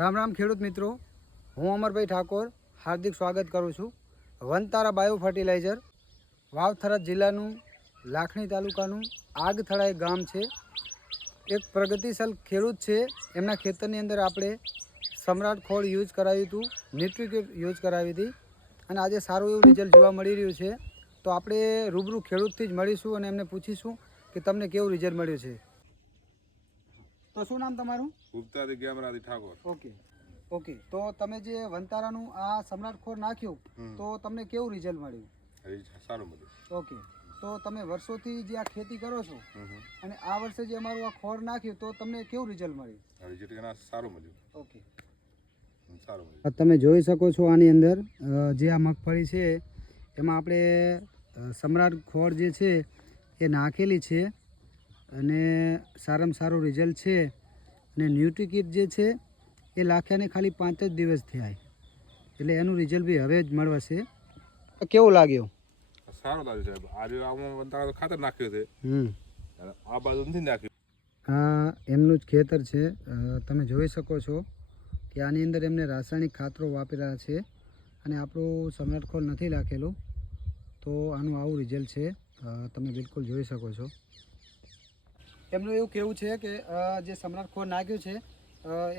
રામ રામ ખેડૂત મિત્રો, હું અમરભાઈ ઠાકોર હાર્દિક સ્વાગત કરું છું. વનતારા બાયો ફર્ટિલાઇઝર વાવ-થરાદ જિલ્લાનું લાખણી તાલુકાનું આગથળાઈ ગામ છે. એક પ્રગતિશીલ ખેડૂત છે. એમના ખેતરની અંદર આપણે સમ્રાટ ખોળ યુઝ કરાવ્યું હતું, ન્યુટ્રીક્યુર યુઝ કરાવી હતી અને આજે સારું એવું રિઝલ્ટ જોવા મળી રહ્યું છે. તો આપણે રૂબરૂ ખેડૂતથી જ મળીશું અને એમને પૂછીશું કે તમને કેવું રિઝલ્ટ મળ્યું છે. તો શું નામ તમારું? ગુપ્તાથી ગેમરાથી ઠાકોર. ઓકે. તો તમે જે વનતારાનું આ સમ્રાટ ખોળ નાખ્યું તો તમને કેવું રિઝલ્ટ મળ્યું? સારું મળ્યું. ઓકે. તો તમે વર્ષોથી જે આ ખેતી કરો છો અને આ વર્ષે જે અમારું આ ખોળ નાખ્યું તો તમને કેવું રિઝલ્ટ મળ્યું? રિઝલ્ટ સારું મળ્યું. ઓકે. સારું મળ્યું. તમે જોઈ શકો છો આની અંદર જે આ મગફળી છે એમાં આપણે સમ્રાટ ખોળ જે છે એ નાખેલી છે અને સારામાં સારું રિઝલ્ટ છે. અને ન્યુટ્રીકિટ જે છે એ લાખ્યાને ખાલી 5 જ દિવસ થયા, એટલે એનું રિઝલ્ટ બી હવે જ મળવાશે. કેવું લાગ્યું? સારું લાગ્યું સાહેબ. આજે આમાં ખાતર નાખ્યું છે, આ બાજુ નથી નાખ્યું. આ એમનું જ ખેતર છે. તમે જોઈ શકો છો કે આની અંદર એમને રાસાયણિક ખાતરો વાપરેલા છે અને આપણું સમ્રાટ ખોળ નથી નાખેલું, તો આનું આવું રિઝલ્ટ છે. તમે બિલકુલ જોઈ શકો છો. એમનું એવું કહેવું છે કે જે સમ્રાટ ખોળ નાખ્યું છે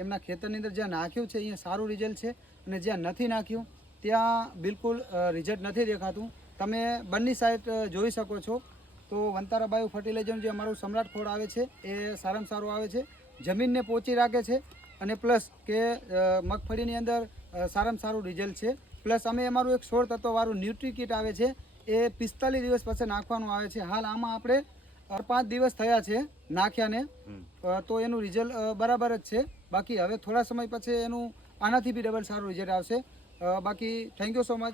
એમના ખેતરની અંદર જ્યાં નાખ્યું છે અહીંયા સારું રિઝલ્ટ છે અને જ્યાં નથી નાખ્યું ત્યાં બિલકુલ રિઝલ્ટ નથી દેખાતું. તમે બંને સાઈડ જોઈ શકો છો. તો વનતારા બાયો ફર્ટિલાઇઝરનું જે અમારું સમ્રાટ ખોળ આવે છે એ સારામાં સારું આવે છે, જમીનને પોચી રાખે છે અને પ્લસ કે મગફળીની અંદર સારામાં સારું રિઝલ્ટ છે. પ્લસ અમે અમારું એક 16 તત્વવાળું ન્યુટ્રીકિટ આવે છે એ 45 દિવસ પછી નાખવાનું આવે છે. હાલ આમાં આપણે 5 દિવસ થયા છે નાખ્યાને, તો એનું રિઝલ્ટ બરાબર જ છે. બાકી હવે થોડા સમય પછી એનું આનાથી બી ડબલ સારું રિઝલ્ટ આવશે. બાકી થેન્ક યુ સો મચ.